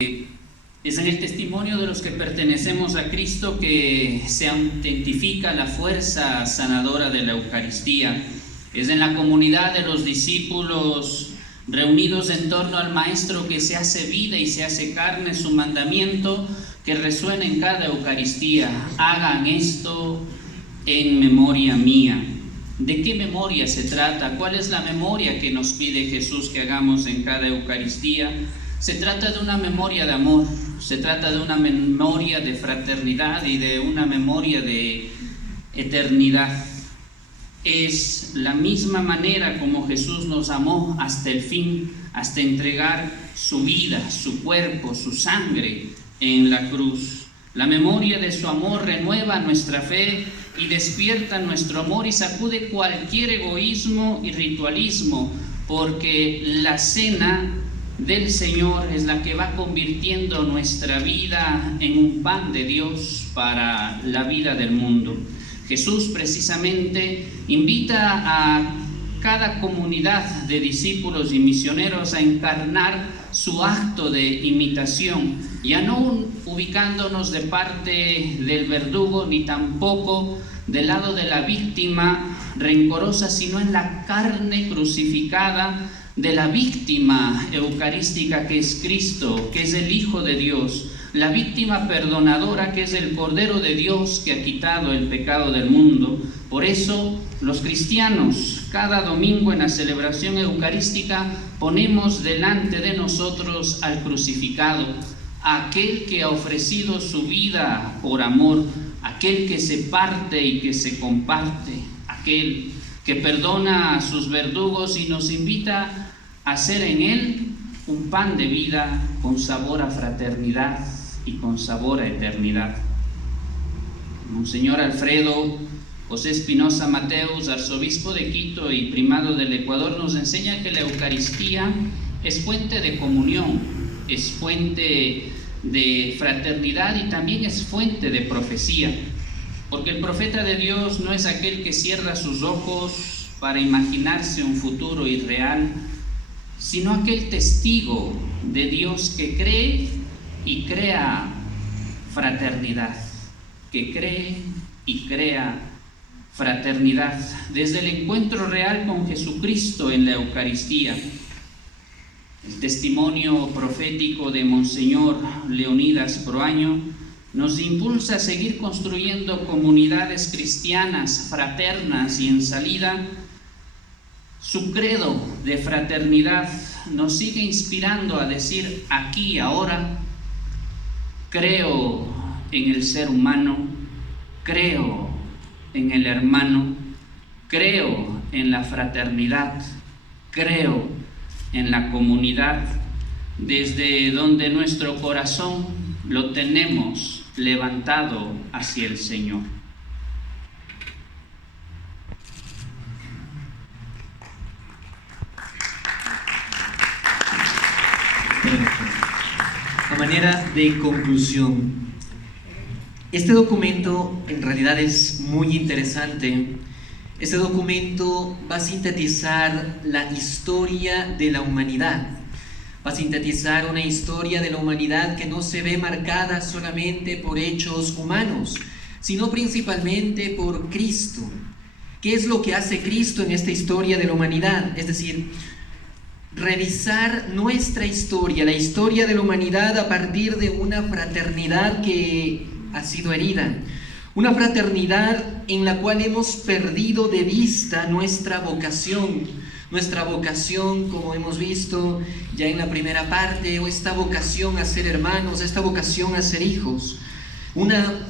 Es en el testimonio de los que pertenecemos a Cristo que se autentifica la fuerza sanadora de la Eucaristía. Es en la comunidad de los discípulos reunidos en torno al Maestro que se hace vida y se hace carne su mandamiento que resuena en cada Eucaristía. Hagan esto en memoria mía. ¿De qué memoria se trata? ¿Cuál es la memoria que nos pide Jesús que hagamos en cada Eucaristía? Se trata de una memoria de amor, se trata de una memoria de fraternidad y de una memoria de eternidad. Es la misma manera como Jesús nos amó hasta el fin, hasta entregar su vida, su cuerpo, su sangre en la cruz. La memoria de su amor renueva nuestra fe y despierta nuestro amor y sacude cualquier egoísmo y ritualismo, porque la cena del Señor es la que va convirtiendo nuestra vida en un pan de Dios para la vida del mundo. Jesús precisamente invita a cada comunidad de discípulos y misioneros a encarnar su acto de imitación, ya no ubicándonos de parte del verdugo ni tampoco del lado de la víctima rencorosa, sino en la carne crucificada de la víctima eucarística que es Cristo, que es el Hijo de Dios, la víctima perdonadora que es el Cordero de Dios que ha quitado el pecado del mundo. Por eso los cristianos cada domingo en la celebración eucarística ponemos delante de nosotros al crucificado, aquel que ha ofrecido su vida por amor, aquel que se parte y que se comparte, aquel que perdona a sus verdugos y nos invita a hacer en él un pan de vida con sabor a fraternidad y con sabor a eternidad. Monseñor Alfredo José Espinosa Mateus, arzobispo de Quito y primado del Ecuador, nos enseña que la Eucaristía es fuente de comunión, es fuente de fraternidad y también es fuente de profecía, porque el profeta de Dios no es aquel que cierra sus ojos para imaginarse un futuro irreal, sino aquel testigo de Dios que cree y crea fraternidad, que cree y crea fraternidad, desde el encuentro real con Jesucristo en la Eucaristía. El testimonio profético de Monseñor Leonidas Proaño nos impulsa a seguir construyendo comunidades cristianas, fraternas y en salida. Su credo de fraternidad nos sigue inspirando a decir aquí, ahora, creo en el ser humano, creo en el hermano, creo en la fraternidad, creo en la comunidad, desde donde nuestro corazón lo tenemos levantado hacia el Señor. A manera de conclusión, este documento en realidad es muy interesante. Este documento va a sintetizar la historia de la humanidad. Va a sintetizar una historia de la humanidad que no se ve marcada solamente por hechos humanos, sino principalmente por Cristo. ¿Qué es lo que hace Cristo en esta historia de la humanidad? Es decir, revisar nuestra historia, la historia de la humanidad a partir de una fraternidad que ha sido herida, una fraternidad en la cual hemos perdido de vista nuestra vocación, como hemos visto ya en la primera parte, o esta vocación a ser hermanos, esta vocación a ser hijos, una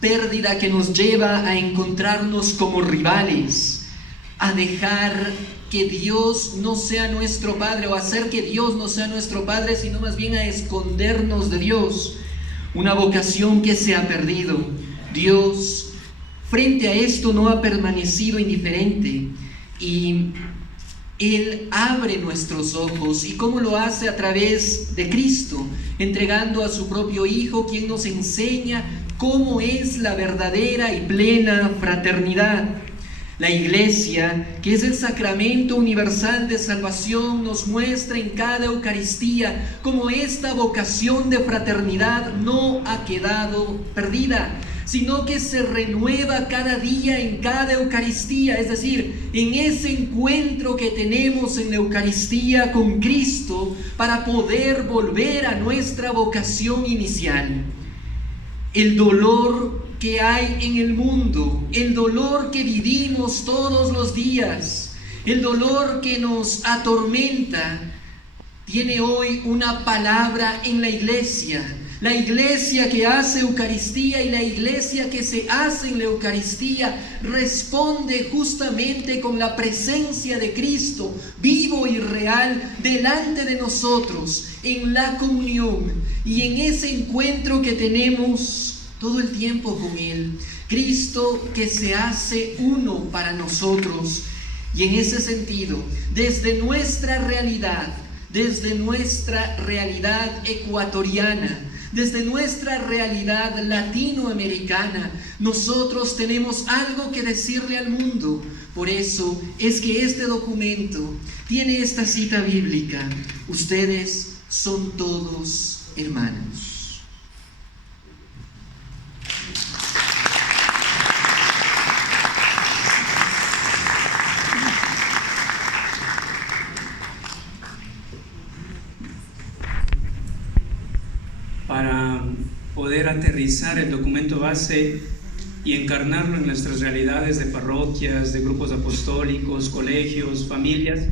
pérdida que nos lleva a encontrarnos como rivales, a dejar que Dios no sea nuestro Padre, o hacer que Dios no sea nuestro Padre, sino más bien a escondernos de Dios. Una vocación que se ha perdido. Dios, frente a esto, no ha permanecido indiferente y Él abre nuestros ojos. ¿Y cómo lo hace? A través de Cristo, entregando a su propio Hijo, quien nos enseña cómo es la verdadera y plena fraternidad. La Iglesia, que es el sacramento universal de salvación, nos muestra en cada Eucaristía cómo esta vocación de fraternidad no ha quedado perdida, sino que se renueva cada día en cada Eucaristía, es decir, en ese encuentro que tenemos en la Eucaristía con Cristo para poder volver a nuestra vocación inicial. El dolor que hay en el mundo, el dolor que vivimos todos los días, el dolor que nos atormenta, tiene hoy una palabra en la Iglesia. La Iglesia que hace Eucaristía y la Iglesia que se hace en la Eucaristía responde justamente con la presencia de Cristo vivo y real delante de nosotros en la comunión y en ese encuentro que tenemos todo el tiempo con Él. Cristo que se hace uno para nosotros. Y en ese sentido, desde nuestra realidad ecuatoriana, desde nuestra realidad latinoamericana, nosotros tenemos algo que decirle al mundo. Por eso es que este documento tiene esta cita bíblica: ustedes son todos hermanos. Para poder aterrizar el documento base y encarnarlo en nuestras realidades de parroquias, de grupos apostólicos, colegios, familias,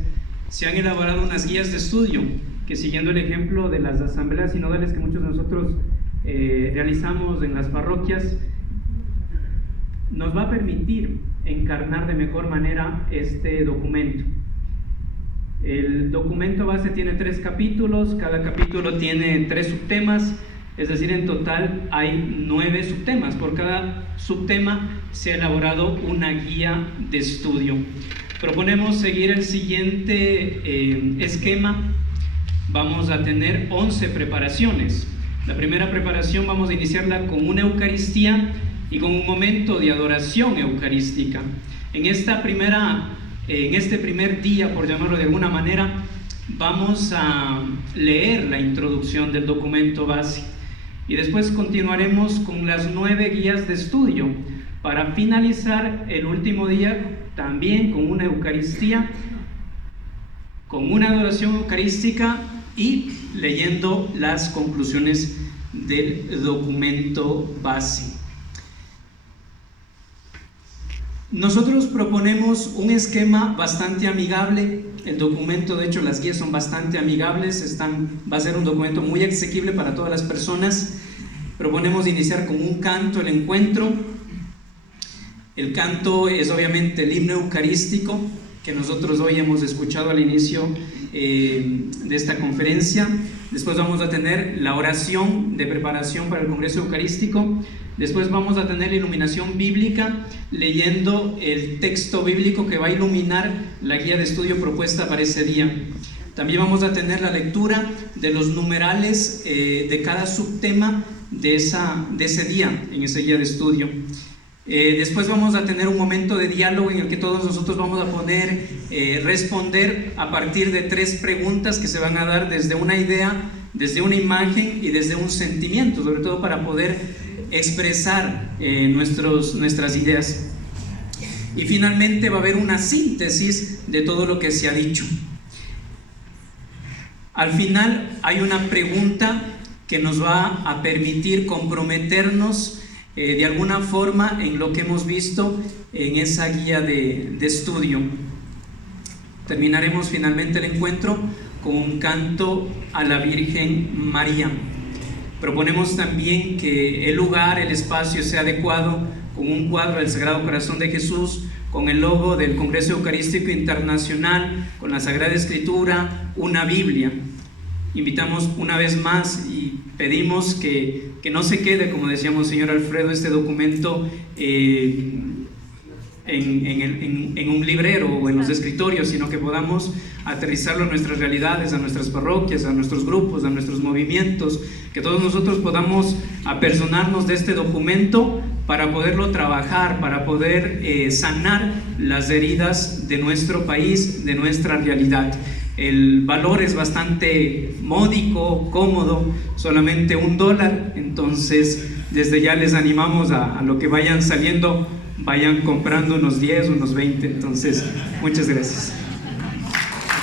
se han elaborado unas guías de estudio que, siguiendo el ejemplo de las asambleas sinodales que muchos de nosotros realizamos en las parroquias, nos va a permitir encarnar de mejor manera este documento. El documento base tiene 3 capítulos, cada capítulo tiene 3 subtemas, es decir, en total hay 9 subtemas. Por cada subtema se ha elaborado una guía de estudio. Proponemos seguir el siguiente esquema. Vamos a tener 11 preparaciones. La primera preparación vamos a iniciarla con una Eucaristía y con un momento de adoración eucarística. En este primer día, por llamarlo de alguna manera, vamos a leer la introducción del documento base y después continuaremos con las 9 guías de estudio para finalizar el último día también con una Eucaristía, con una adoración eucarística y leyendo las conclusiones del documento base. Nosotros proponemos un esquema bastante amigable. El documento, de hecho, las guías son bastante amigables, va a ser un documento muy asequible para todas las personas. Proponemos iniciar con un canto el encuentro. El canto es obviamente el himno eucarístico que nosotros hoy hemos escuchado al inicio de esta conferencia. Después vamos a tener la oración de preparación para el Congreso Eucarístico. Después vamos a tener la iluminación bíblica, leyendo el texto bíblico que va a iluminar la guía de estudio propuesta para ese día. También vamos a tener la lectura de los numerales de cada subtema de ese día, en esa guía de estudio. Después vamos a tener un momento de diálogo en el que todos nosotros vamos a poder responder a partir de 3 preguntas que se van a dar desde una idea, desde una imagen y desde un sentimiento, sobre todo para poder expresar nuestras ideas. Y finalmente va a haber una síntesis de todo lo que se ha dicho. Al final hay una pregunta que nos va a permitir comprometernos de alguna forma en lo que hemos visto en esa guía de estudio. Terminaremos finalmente el encuentro con un canto a la Virgen María. Proponemos también que el lugar, el espacio sea adecuado con un cuadro del Sagrado Corazón de Jesús, con el logo del Congreso Eucarístico Internacional, con la Sagrada Escritura, una Biblia. Invitamos una vez más y pedimos que no se quede, como decíamos, señor Alfredo, este documento en un librero o en los escritorios, sino que podamos aterrizarlo a nuestras realidades, a nuestras parroquias, a nuestros grupos, a nuestros movimientos, que todos nosotros podamos apersonarnos de este documento para poderlo trabajar, para poder sanar las heridas de nuestro país, de nuestra realidad. El valor es bastante módico, cómodo, solamente $1, entonces desde ya les animamos a lo que vayan saliendo, vayan comprando unos 10, unos 20, entonces muchas gracias.